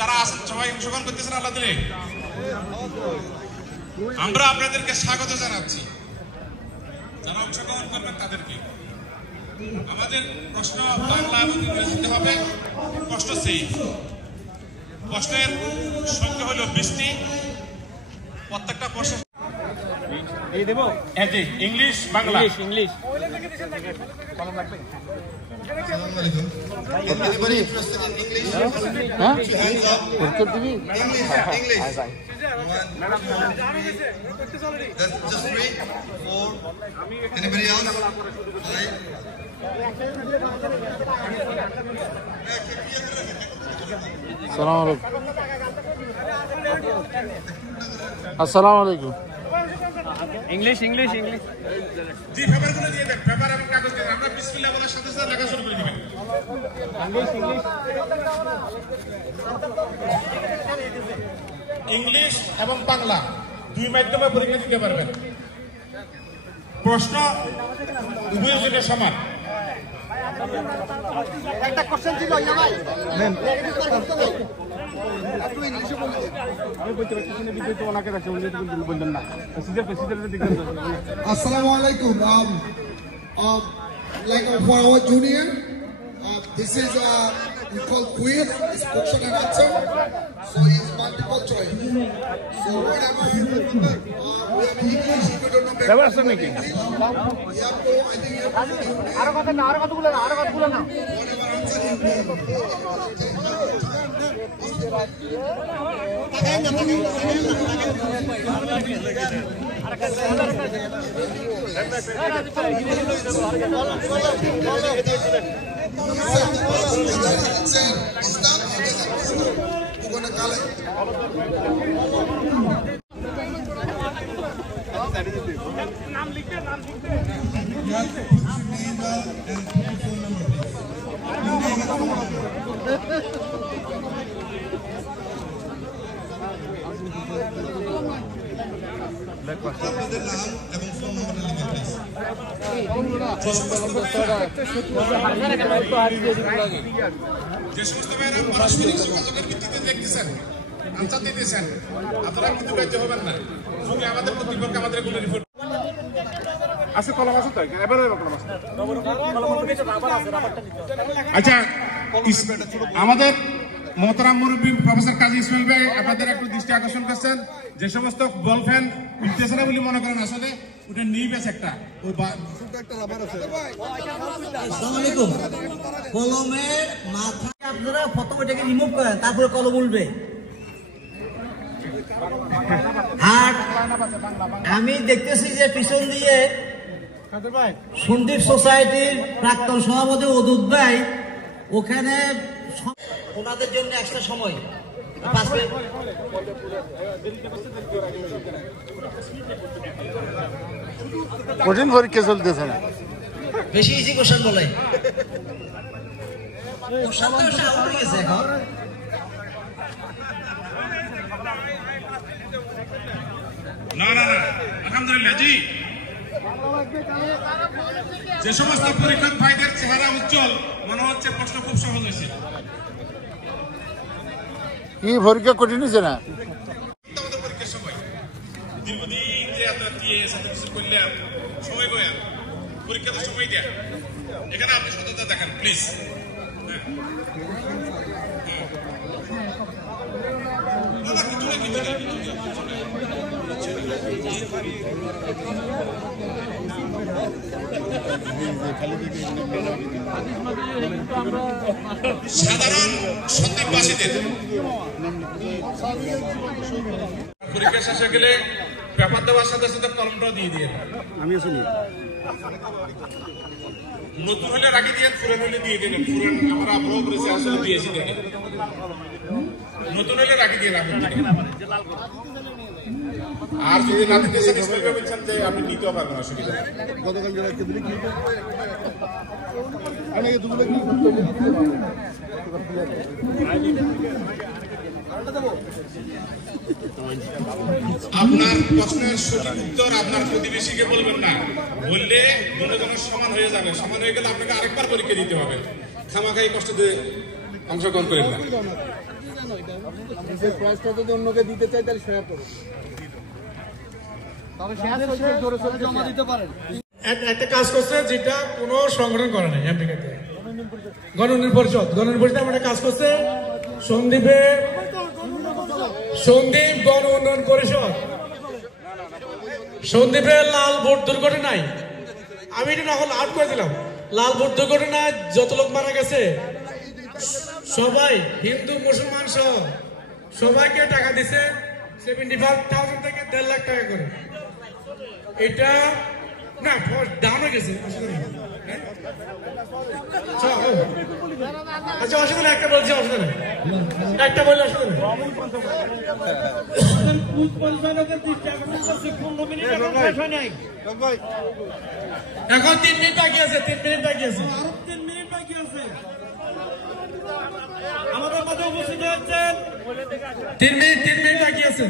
যারা আছেন সবাই অংশগ্রহণ করতেছেন আল্লাহ দিলে আমরা আপনাদেরকে স্বাগত জানাচ্ছি। যারা অংশগ্রহণ করবেন তাদেরকে আমাদের প্রশ্ন বাংলা এবং ইংরেজিতে হবে। প্রশ্ন সেই প্রশ্নের সংখ্যা হলো 20টি। প্রত্যেকটা প্রশ্ন English Bangla English Anybody interested in English? Hands up. English. 1, 2, that's just 3, 4. Anybody else? 5. Assalamualaikum. English. জি পেপারগুলো দিয়ে দেন, পেপার এবং কাগজ দিয়ে আমরা বিসমিল্লাহ বলার সাথে সাথে লেখা শুরু করে দিবেন। ইংলিশ এবং বাংলা দুই মাধ্যমে পরীক্ষা দিতে পারবেন। প্রশ্ন উভয়ের জন্য সমান। একটা কোশ্চেন ছিল না ভাই Assalamualaikum. Like for our junior, this is we call quiz. It's question and answer. So it's multiple choice. So whatever we have English, if you don't know English, you have to. I think you have to. Whatever answer you আপনাদের নাম এবং phone নম্বরটা লিখে please. যে সমস্ত ভাইরা পারস্পরিক যোগাযোগের ভিত্তিতে দেখতেছেন, আনসার দিতেছেন, আপনারা কিন্তু বাধ্য হবেন না। যদি আমাদের কর্তৃপক্ষ আমাদের এগুলো রিপোর্ট আছে, কলম আছে তো এবারে কলম আছে। আচ্ছা, আমাদের মোহতারাম মুরব্বী প্রফেসর কাজী ইসমাইল ভাই আপনাদের একটু দৃষ্টি আকর্ষণ করছেন। যে সমস্ত বল ফ্যান উঠতেছে না বলে মনে করেন, আসলে ওটা নিবেশ একটা কলমের মাথা আপনারা প্রথম এটাকে রিমুভ করেন, তারপরে কলম উঠবে। আর আমি দেখতেছি যে পিছন দিয়ে সন্দীপ সোসাইটির প্রাক্তন সভাপতি অদূত ভাই, ওখানে ওনাদের জন্য একটা সময় 5 মিনিট। কঠিন পরীক্ষা চলতেছে না, বেশি ইজি কোশ্চেন বলে কোশ্চেন তো আউট হয়ে গেছে এখন। না আলহামদুলিল্লাহ জি। যে সমস্ত পরীক্ষক ভাইদের চেহারা উজ্জ্বল, মনে হচ্ছে প্রশ্ন খুব সহজ হয়েছে। কি পরীক্ষা কঠিন হয়েছে না? আমাদের পরীক্ষার সময় দীর্ঘদিন যে আপনার টিএস এত কিছু করলাম, সময় বয়া পরীক্ষাতে সময় দেয়া, এখানে আপনি সততা দেখান প্লিজ। সাধারণ সন্দীপবাসীদের পরীক্ষা শেষ হয়ে গেলে পেপার দেওয়ার সাথে সাথে কলমটাও দিয়ে দিয়ে আমি আসলে নতুন হলে রাখি দিয়ে, পুরান হলে দিয়ে দিন। পুরান আমরা আগ্রহ করেছি, আসলে দিয়েছি দেখে। নতুন হলে রাখি দিয়ে রাখুন। আর যদি না দিতে স্যাটিসফাই বলছেন যে আপনি নিতেও পারবেন, অসুবিধা গতকাল আপনার প্রশ্নের সঠিক উত্তর আপনার প্রতিবেশীকে বলবেন না, বললে দুজনের সমান হয়ে যাবে। সমান হয়ে গেলে আপনাকে আরেকবার পরীক্ষা দিতে হবে। খামাখাই কষ্ট দিয়ে অংশগ্রহণ করেন না। প্রাইসটা যদি অন্যকে দিতে চাই তাহলে শেয়ার করুন, তবে শেয়ার জমা দিতে পারেন। একটা কাজ করছে যেটা কোনো সংগঠন করে নাই আমেরিকাতে, গণউন্নয়ন পরিষদ। গণউন্নয়ন পরিষদ একটা কাজ করছে সন্দীপ গণ উন্নয়ন পরিষদ। সন্দীপের লাল বোর্ড দুর্ঘটনায় আমি এটা নকল আউট করে দিলাম। লাল বোর্ড দুর্ঘটনায় যত লোক মারা গেছে সবাই হিন্দু মুসলমান সহ সবাইকে টাকা দিছে 75,000 থেকে 1.5 লাখ টাকা করে। এটা না ডাউন হয়ে গেছে, আচ্ছা অসুবিধা নেই, একটা বলছি অসুবিধা নেই, একটা বললে অসুবিধা নেই। এখন 3 মিনিট বাকি আছে, 3 মিনিট বাকি আছে, আরো 3 মিনিট বাকি আছে। আমাদের মাঝে উপস্থিত হচ্ছেন 3 মিনিট বাকি আছে।